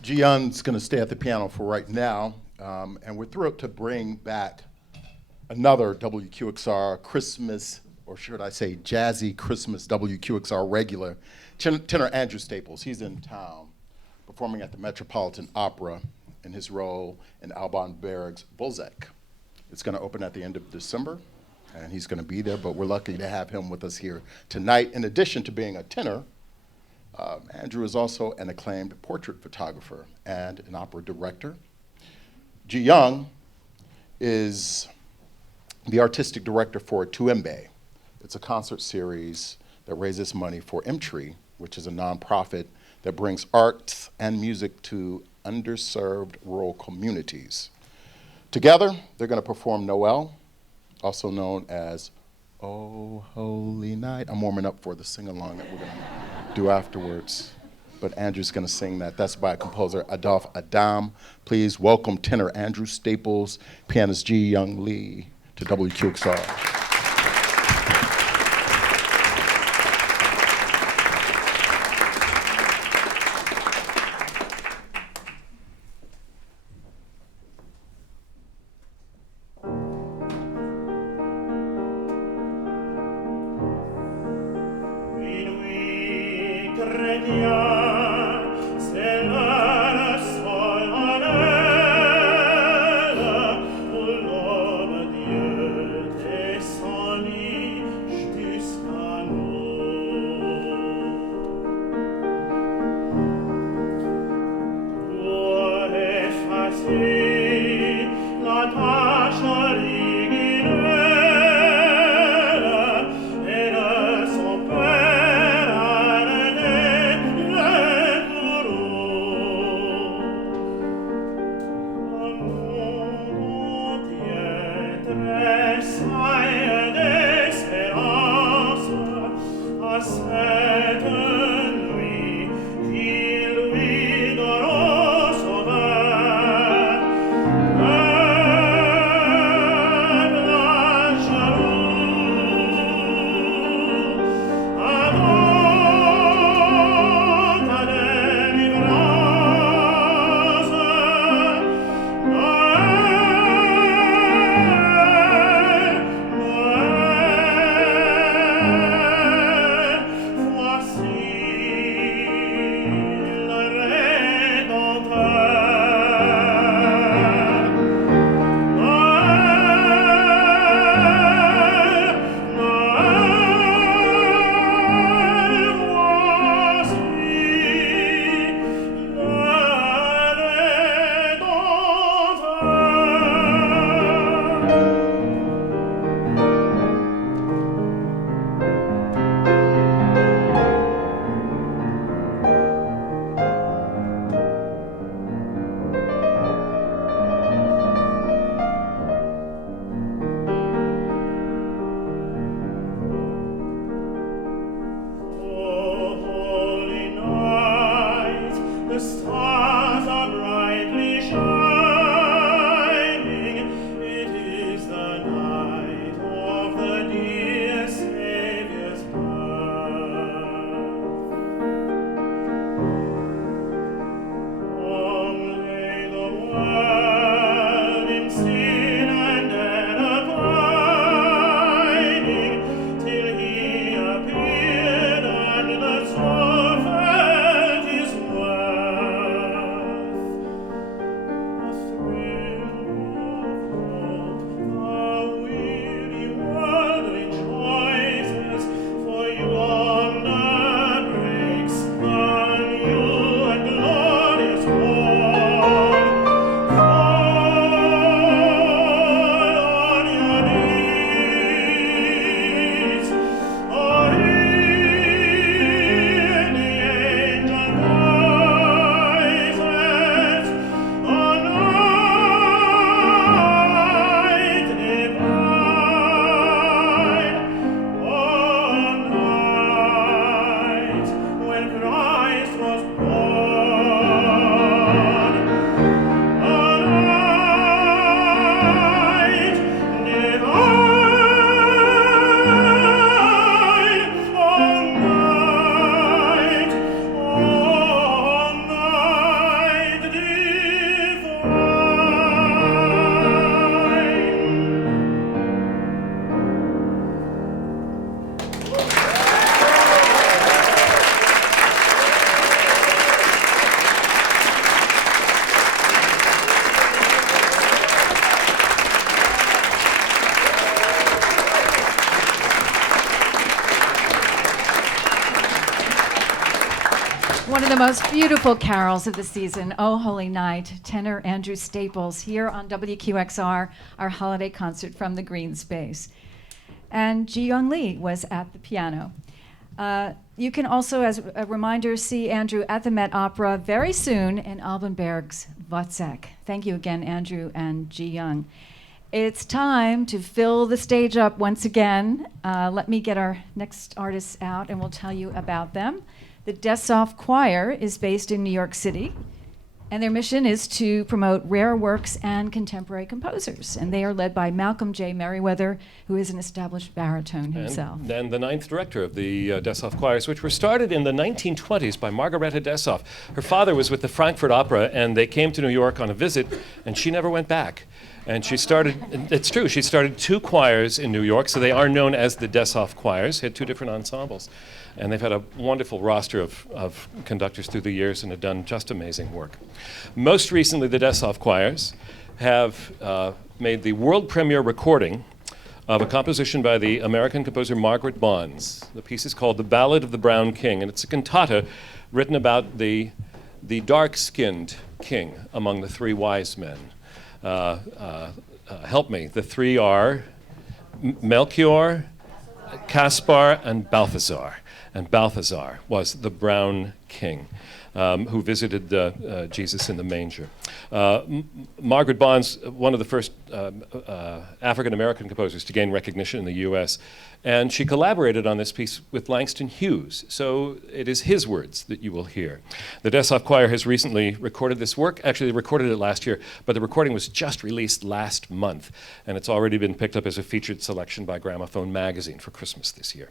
Ji-Young's going to stay at the piano for right now, and we're thrilled to bring back another WQXR Christmas, or should I say jazzy Christmas WQXR regular, tenor Andrew Staples. He's in town performing at the Metropolitan Opera in his role in Alban Berg's Bozek. It's going to open at the end of December, and he's going to be there, but we're lucky to have him with us here tonight. In addition to being a tenor, Andrew is also an acclaimed portrait photographer and an opera director. Ji-Yong is the artistic director for Tuembe. It's a concert series that raises money for M-Tree, which is a nonprofit that brings arts and music to underserved rural communities. Together, they're going to perform Noel, also known as Oh Holy Night. I'm warming up for the sing-along that we're going to do afterwards. But Andrew's going to sing that. That's by composer Adolphe Adam. Please welcome tenor Andrew Staples, pianist Ji-Young Lee to WQXR. one of the most beautiful carols of the season, Oh Holy Night, tenor Andrew Staples, here on WQXR, our holiday concert from the Greene Space. And Ji-Yong Lee was at the piano. You can also, as a reminder, see Andrew at the Met Opera very soon in Albenberg's Wozzeck. Thank you again, Andrew and Ji-Yong. It's time to fill the stage up once again. Let me get our next artists out and we'll tell you about them. The Dessoff Choir is based in New York City, and their mission is to promote rare works and contemporary composers. And they are led by Malcolm J. Merriweather, who is an established baritone himself. And then the ninth director of the Dessoff Choirs, which were started in the 1920s by Margareta Dessoff. Her father was with the Frankfurt Opera, and they came to New York on a visit, and she never went back. And she started, it's true, she started 2 choirs in New York, so they are known as the Dessoff Choirs, had 2 different ensembles. And they've had a wonderful roster of conductors through the years and have done just amazing work. Most recently, the Dessoff Choirs have made the world premiere recording of a composition by the American composer Margaret Bonds. The piece is called The Ballad of the Brown King, and it's a cantata written about the dark-skinned king among the 3 wise men. Help me. The 3 are Melchior, Caspar, and Balthazar. And Balthazar was the brown king who visited Jesus in the manger. Margaret Bonds, one of the first African-American composers to gain recognition in the U.S., and she collaborated on this piece with Langston Hughes, so it is his words that you will hear. The Dessoff Choir has recently recorded this work. Actually, they recorded it last year, but the recording was just released last month, and it's already been picked up as a featured selection by Gramophone magazine for Christmas this year.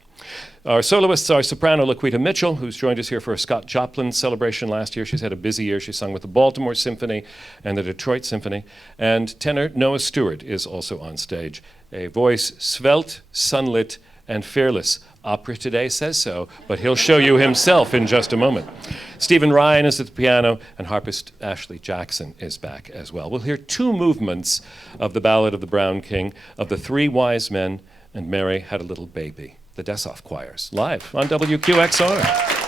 Our soloists are soprano Laquita Mitchell, who's joined us here for a Scott Joplin celebration last year. She's had a busy year. She sung with the Baltimore Symphony and the Detroit Symphony. And tenor Noah Stewart is also on stage. A voice svelte, sunlit, and fearless. Opera Today says so, but he'll show you himself in just a moment. Stephen Ryan is at the piano, and harpist Ashley Jackson is back as well. We'll hear 2 movements of the Ballad of the Brown King, of the 3 wise men, and Mary had a little baby. The Dessoff Choirs, live on WQXR.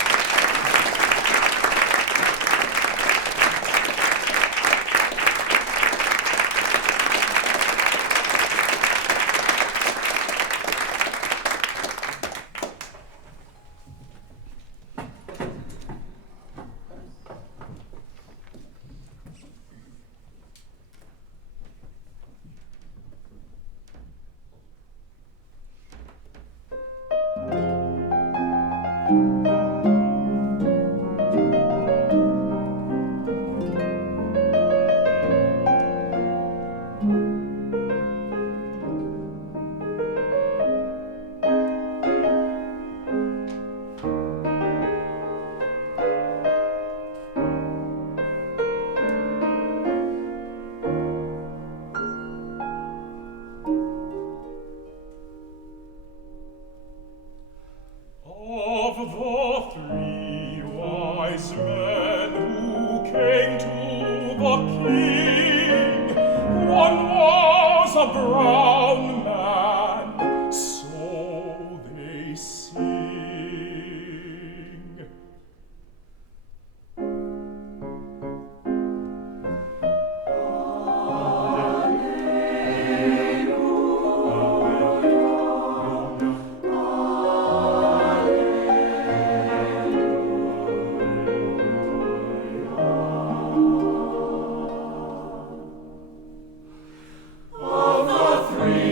Of the 3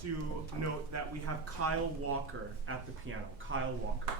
To note that we have Kyle Walker at the piano. Kyle Walker.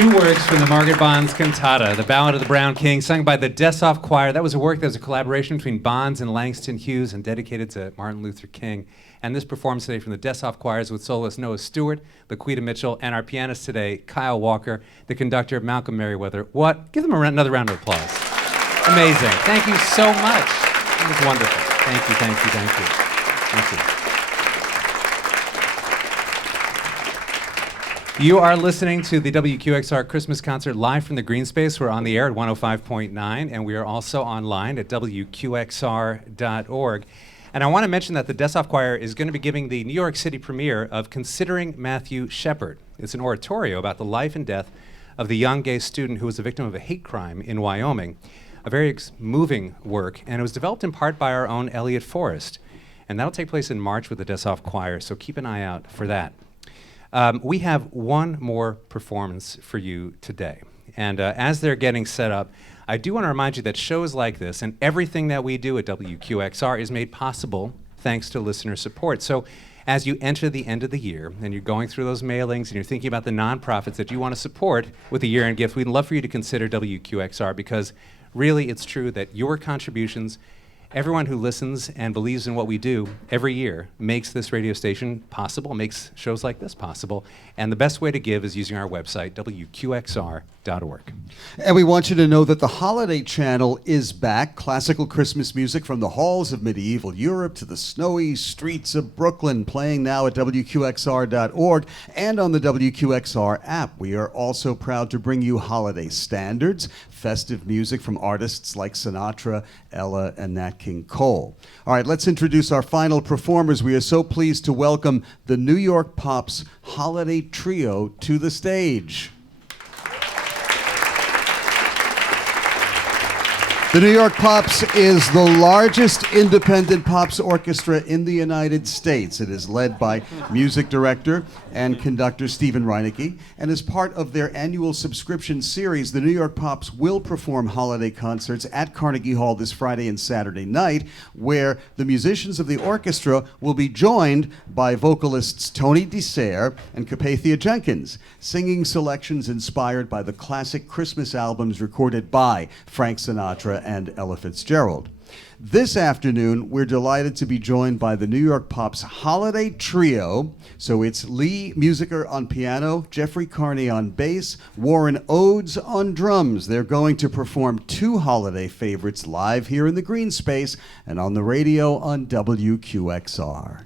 Two works from the Margaret Bonds cantata, The Ballad of the Brown King, sung by the Dessoff Choir. That was a work that was a collaboration between Bonds and Langston Hughes and dedicated to Martin Luther King. And this performs today from the Dessoff Choirs with soloist Noah Stewart, Laquita Mitchell, and our pianist today, Kyle Walker, the conductor, Malcolm Merriweather. What? Give them another round of applause. Amazing. Thank you so much. That was wonderful. Thank you, thank you, thank you. Thank you. You are listening to the WQXR Christmas concert live from the Greene Space. We're on the air at 105.9, and we are also online at WQXR.org. And I want to mention that the Dessoff Choir is going to be giving the New York City premiere of Considering Matthew Shepard. It's an oratorio about the life and death of the young gay student who was a victim of a hate crime in Wyoming. A very moving work, and it was developed in part by our own Elliot Forrest. And that'll take place in March with the Dessoff Choir, so keep an eye out for that. We have one more performance for you today. And as they're getting set up, I do want to remind you that shows like this and everything that we do at WQXR is made possible thanks to listener support. So as you enter the end of the year and you're going through those mailings and you're thinking about the nonprofits that you want to support with a year-end gift, we'd love for you to consider WQXR, because really it's true that your contributions, everyone who listens and believes in what we do every year, makes this radio station possible, makes shows like this possible. And the best way to give is using our website, WQXR.org. And we want you to know that the Holiday Channel is back. Classical Christmas music from the halls of medieval Europe to the snowy streets of Brooklyn, playing now at WQXR.org and on the WQXR app. We are also proud to bring you holiday standards, festive music from artists like Sinatra, Ella, and Nat King Cole. All right, let's introduce our final performers. We are so pleased to welcome the New York Pops Holiday Trio to the stage. The New York Pops is the largest independent pops orchestra in the United States. It is led by music director and conductor Stephen Reinecke, and as part of their annual subscription series, the New York Pops will perform holiday concerts at Carnegie Hall this Friday and Saturday night, where the musicians of the orchestra will be joined by vocalists Tony DeSere and Carpathia Jenkins, singing selections inspired by the classic Christmas albums recorded by Frank Sinatra and Ella Fitzgerald. This afternoon, we're delighted to be joined by the New York Pops Holiday Trio. So it's Lee Musiker on piano, Jeffrey Carney on bass, Warren Oates on drums. They're going to perform two holiday favorites live here in the Greene Space and on the radio on WQXR.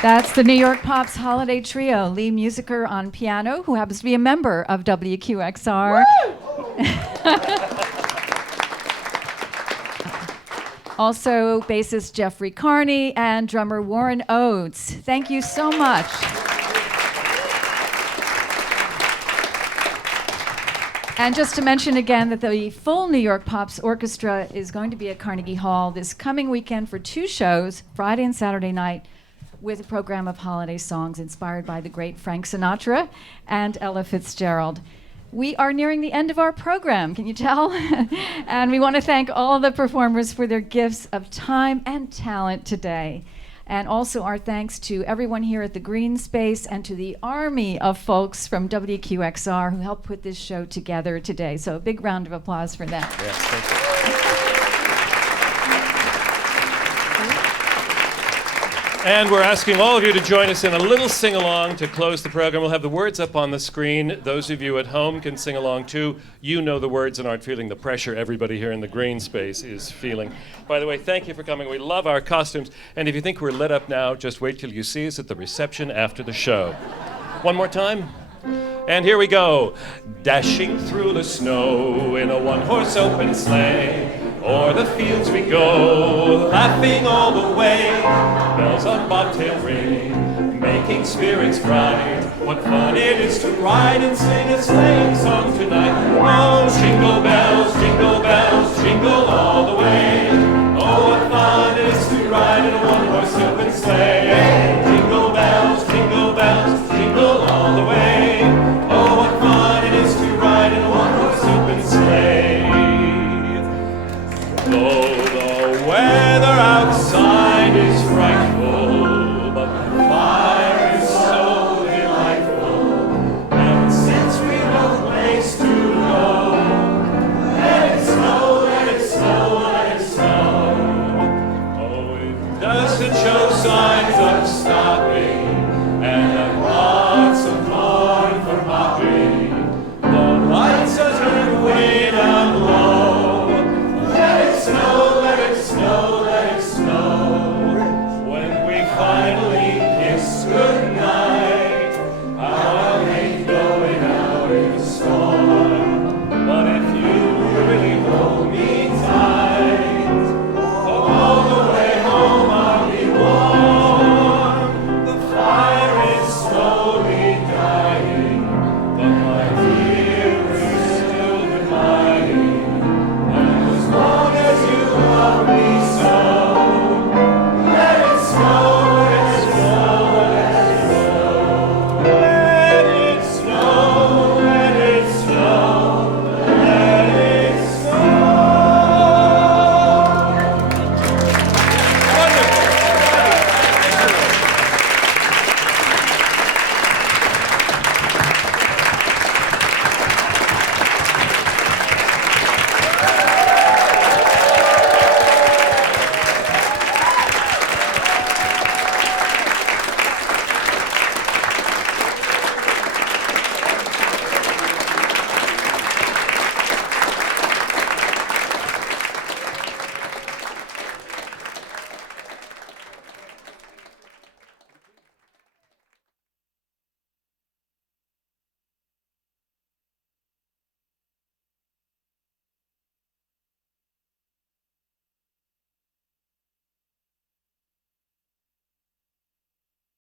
That's the New York Pops Holiday Trio. Lee Musiker on piano, who happens to be a member of WQXR. Also, bassist Jeffrey Carney and drummer Warren Oates. Thank you so much. And just to mention again that the full New York Pops Orchestra is going to be at Carnegie Hall this coming weekend for 2 shows, Friday and Saturday night, with a program of holiday songs inspired by the great Frank Sinatra and Ella Fitzgerald. We are nearing the end of our program, can you tell? And we want to thank all the performers for their gifts of time and talent today. And also our thanks to everyone here at the Greene Space and to the army of folks from WQXR who helped put this show together today. So a big round of applause for them. Yes, thank you. And we're asking all of you to join us in a little sing-along to close the program. We'll have the words up on the screen. Those of you at home can sing along too. You know the words and aren't feeling the pressure everybody here in the Greene Space is feeling. By the way, thank you for coming. We love our costumes. And if you think we're lit up now, just wait till you see us at the reception after the show. One more time. And here we go. Dashing through the snow in a one-horse open sleigh. O'er the fields we go, laughing all the way. Bells on bobtail ring, making spirits bright. What fun it is to ride and sing a sleighing song tonight. Oh, jingle bells, jingle all the way. Oh, what fun it is to ride in a one-horse open sleigh.